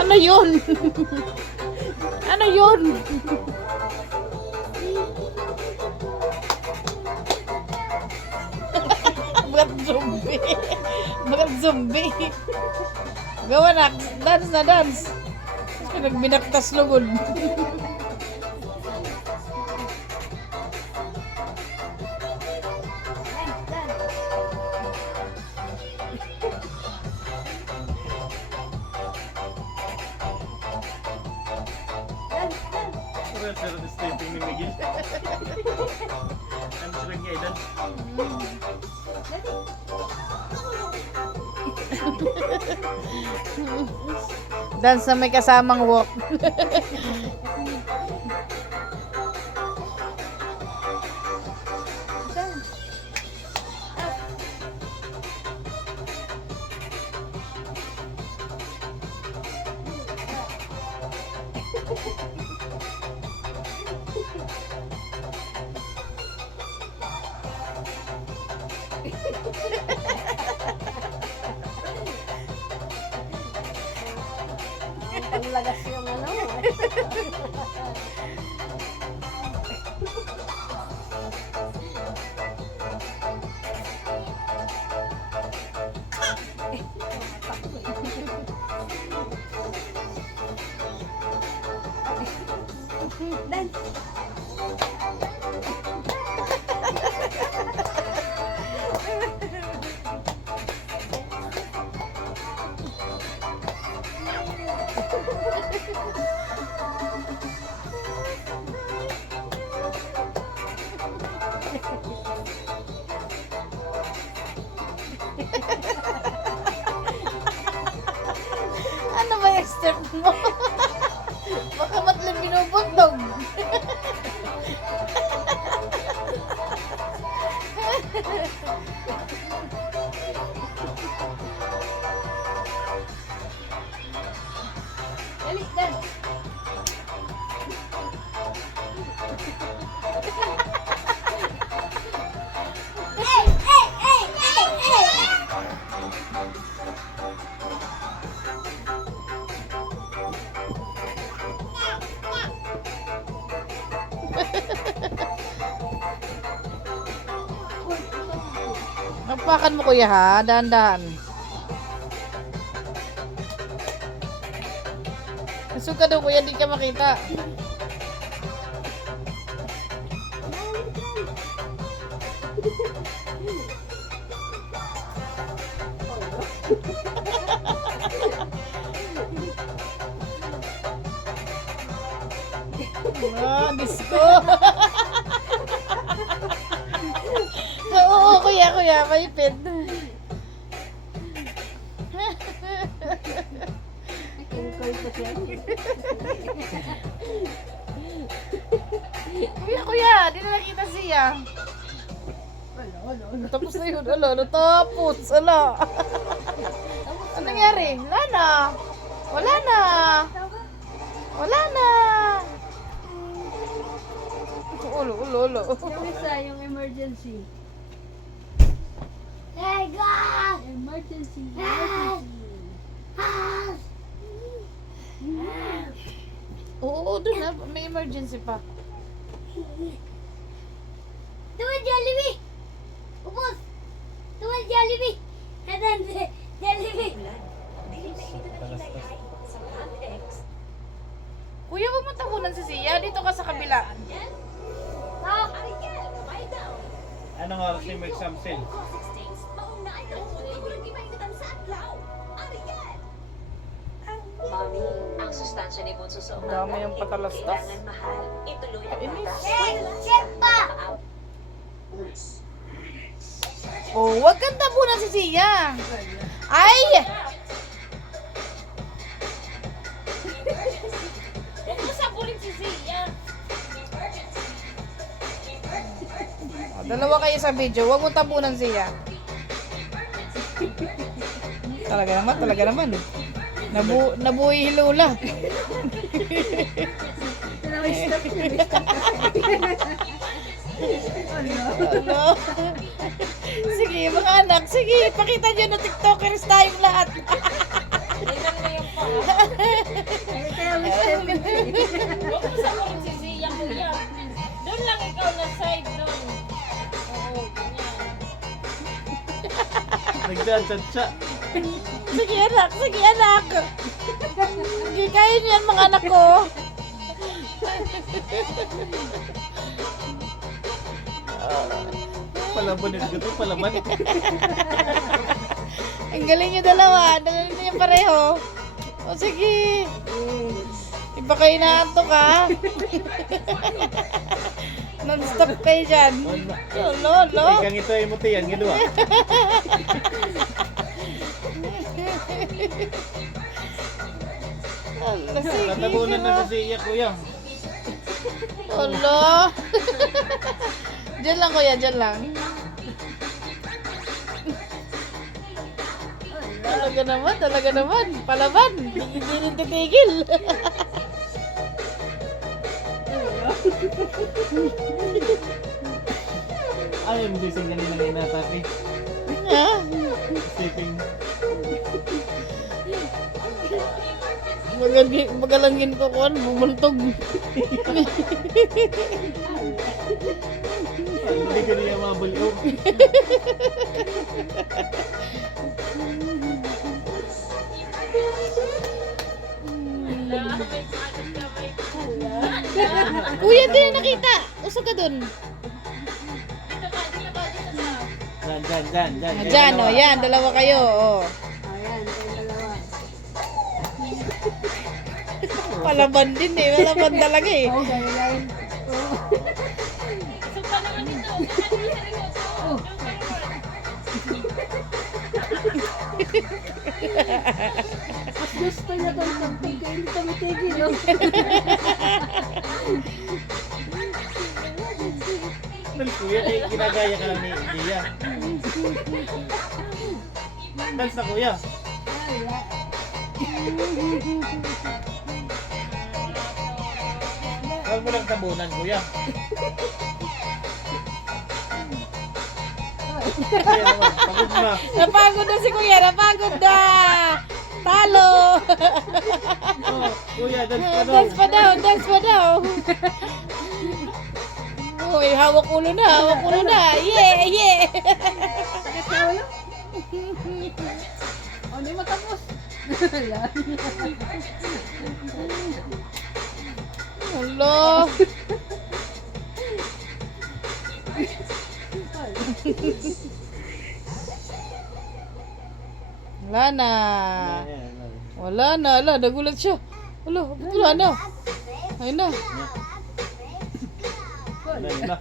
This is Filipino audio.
Ano yun? Ano yun? Bagat zombie. Bagat zombie. Gawa na. Dance na dance. Nagbinaktas lugod. Pero the stepping ni Miguel. Ano sila niya idan? Dance na may kasamang walk. Ang lagas yung ano. Ano ba yung step mo? Baka matlang binubundog. Dali, dan. Napakan mo kuya ha, dahan-dahan. Nasuka daw kuya, di ka makita. Ah, disco. Oo, kuya, maipid. Kinkol pa siya. Kuya, di na nakita siya. Tapos na yun, natapos, Anong nangyari? Wala na. Wala na. Wala na. Ulo. Yung isa, yung emergency. Hey guys! Emergency. Oo, doon na. May emergency pa. Tuwal Jollibee! Ubus! Tuwal Jollibee! Kanan, Jollibee! Kuya, huwag mo takunan si Sia. Dito ka sa kabila. Oh! Anong oras yung exam sale? Mami, ang sustansya ni Bunso sa Ang umaga, dami yung patalastas. kailangan mahal. Ituloy ang Kainis. batas. Hey! Chepa! Oh, huwag kang tabunan si Sia. Ay! Huwag mo sabulin si Sia. Dalawa kayo sa video, huwag mo tabunan siya. Talaga naman. Nabuhay hilula. Ano? Sige, mga anak, sige, pakita nyo na tiktokers tayong lahat. Dyan, tsa. Sige anak, sige anak. Sige, kaya niyo yan mga anak ko. Palaban yung gato, palaban. Ang galing niyo dalawa. Ang galing niyo pareho. O sige. Iba kayo naantok ha. Non-stop kayo dyan. Lolo. Ikang ito ay muti yan, ginawa. Sige Tatabunan na sa siya, kuya. Olo. Diyan lang kuya, diyan lang. Talaga naman. Palaban. Hindi rin titigil. Ay, yung bising kanina na inatake. Ha? Sleeping. Magalangin ko kuwan, bumultog. Hindi ka niya mabaliw. Kuya, hindi na nakita. Usog ka dun. Dyan. Diyan, o. Yan, dalawa kayo. O. Ayan, yung dalawa. Palaban din eh. Palaban talaga eh. Oh, gaya lang. Mas gusto niya itong tagtag kaya hindi tumitigil. Oh. Dahil kuya, eh, ginagaya ka lang ni Dia. Dance na kuya. Huwag mo lang tabunan, kuya. Kaya naman, pagod na. Napagod na si kuya. Napagod na. Talo. Oh, kuya, dance pa daw. Dance pa daw. Dance pa daw. Uy, hawak ulo na. Hawak ulo na. Yeah. Sakit na ulo? Oh, hindi matapos. Hello. Wala na. Wala na. Ala, nagulat siya. Wala na. Ayun na. Ayun na.